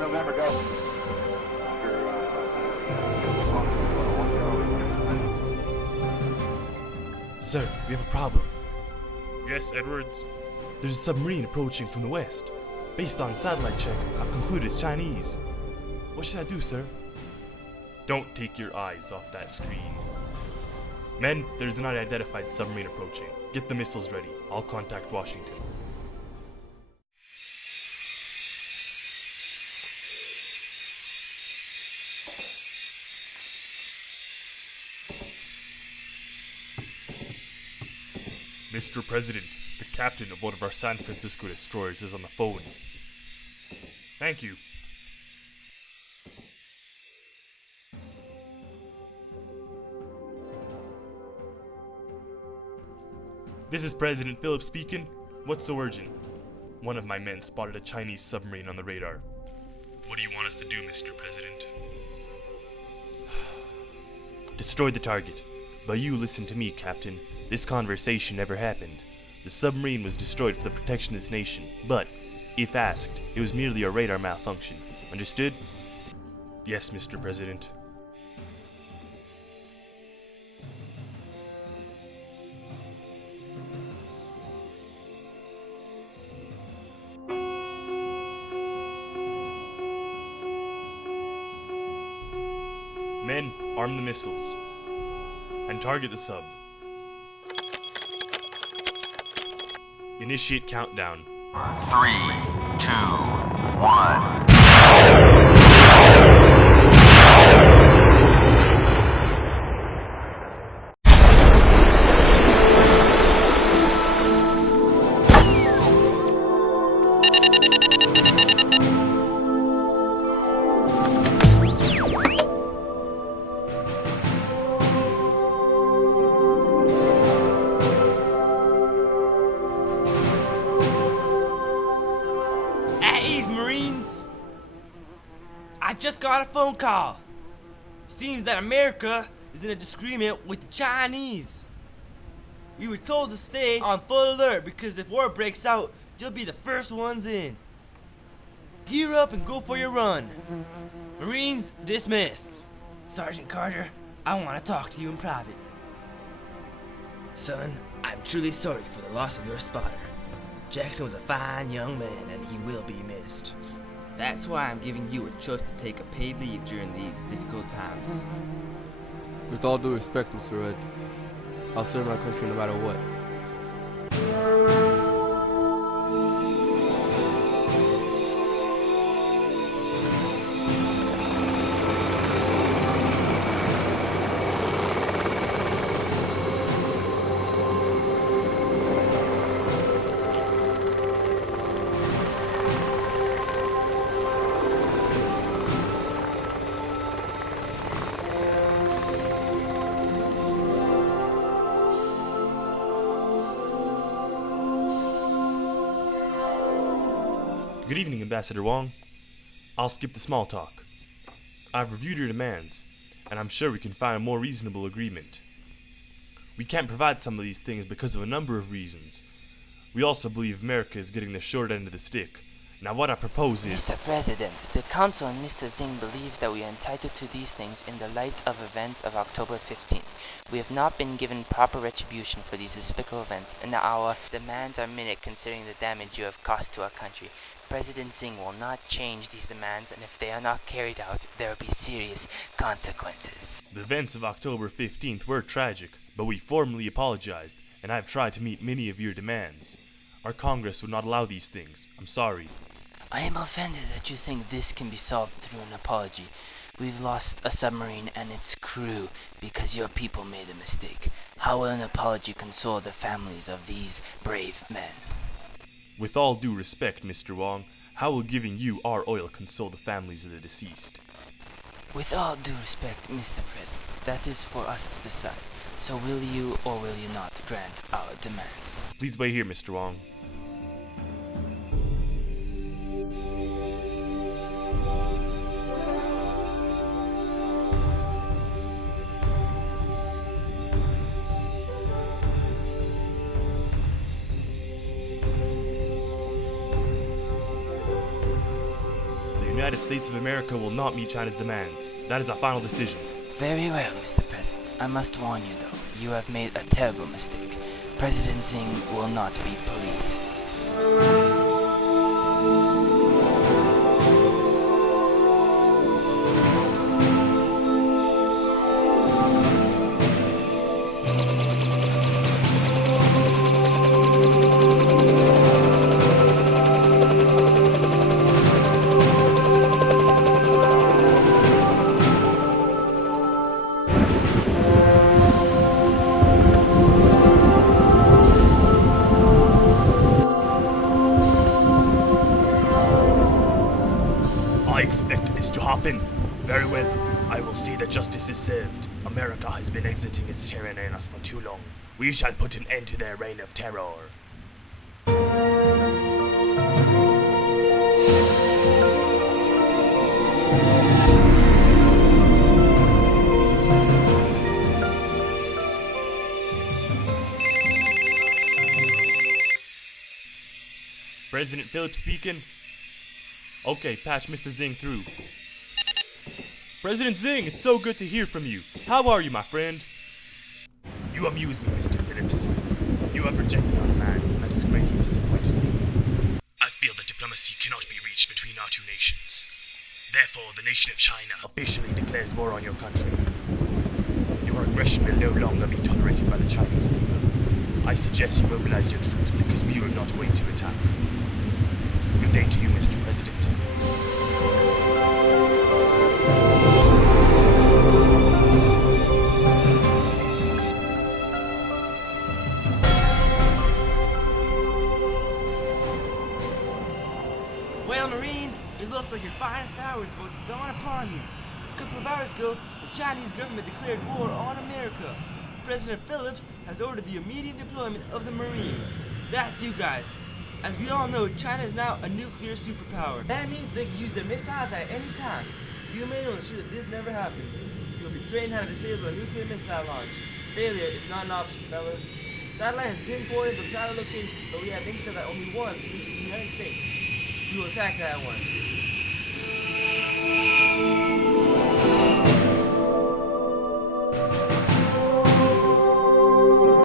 November, go. Sir, we have a problem. Yes, Edwards. There's a submarine approaching from the west. Based on satellite check, I've concluded it's Chinese. What should I do, sir? Don't take your eyes off that screen. Men, there's an unidentified submarine approaching. Get the missiles ready. I'll contact Washington. Mr. President, the captain of one of our San Francisco destroyers is on the phone. Thank you. This is President Phillips speaking. What's so urgent? One of my men spotted a Chinese submarine on the radar. What do you want us to do, Mr. President? Destroy the target. But you listen to me, Captain. This conversation never happened. The submarine was destroyed for the protection of this nation, but, if asked, it was merely a radar malfunction. Understood? Yes, Mr. President. Men, arm the missiles. And target the sub. Initiate countdown. 3, 2, 1. I just got a phone call. Seems that America is in a disagreement with the Chinese. We were told to stay on full alert because if war breaks out, you'll be the first ones in. Gear up and go for your run. Marines dismissed. Sergeant Carter, I want to talk to you in private. Son, I'm truly sorry for the loss of your spotter. Jackson was a fine young man and he will be missed. That's why I'm giving you a choice to take a paid leave during these difficult times. With all due respect, Mr. Red, I'll serve my country no matter what. Good evening, Ambassador Wong. I'll skip the small talk. I've reviewed your demands, and I'm sure we can find a more reasonable agreement. We can't provide some of these things because of a number of reasons. We also believe America is getting the short end of the stick. Now what I propose is... Mr. President, the Council and Mr. Zing believe that we are entitled to these things in the light of events of October 15th. We have not been given proper retribution for these despicable events, and our demands are minute considering the damage you have caused to our country. President Zing will not change these demands, and if they are not carried out, there will be serious consequences. The events of October 15th were tragic, but we formally apologized, and I have tried to meet many of your demands. Our Congress would not allow these things. I'm sorry. I am offended that you think this can be solved through an apology. We've lost a submarine and its crew because your people made a mistake. How will an apology console the families of these brave men? With all due respect, Mr. Wong, how will giving you our oil console the families of the deceased? With all due respect, Mr. President, that is for us to decide. So will you or will you not grant our demands? Please wait here, Mr. Wong. The United States of America will not meet China's demands. That is our final decision. Very well, Mr. President. I must warn you, though. You have made a terrible mistake. President Xing will not be pleased. I expected this to happen. Very well. I will see that justice is served. America has been exiting its tyranny on us for too long. We shall put an end to their reign of terror. President Phillips speaking. Okay, patch Mr. Xing through. President Xing, it's so good to hear from you. How are you, my friend? You amuse me, Mr. Phillips. You have rejected our demands, and that has greatly disappointed me. I feel that diplomacy cannot be reached between our two nations. Therefore, the nation of China officially declares war on your country. Your aggression will no longer be tolerated by the Chinese people. I suggest you mobilize your troops because we will not wait to attack. Good day to you, Mr. President. Well, Marines, it looks like your finest hour is about to dawn upon you. A couple of hours ago, the Chinese government declared war on America. President Phillips has ordered the immediate deployment of the Marines. That's you guys. As we all know, China is now a nuclear superpower. That means they can use their missiles at any time. You may want to ensure that this never happens. You'll be trained how to disable a nuclear missile launch. Failure is not an option, fellas. Satellite has pinpointed the satellite locations, but we have intel that only one can reach the United States. We will attack that one.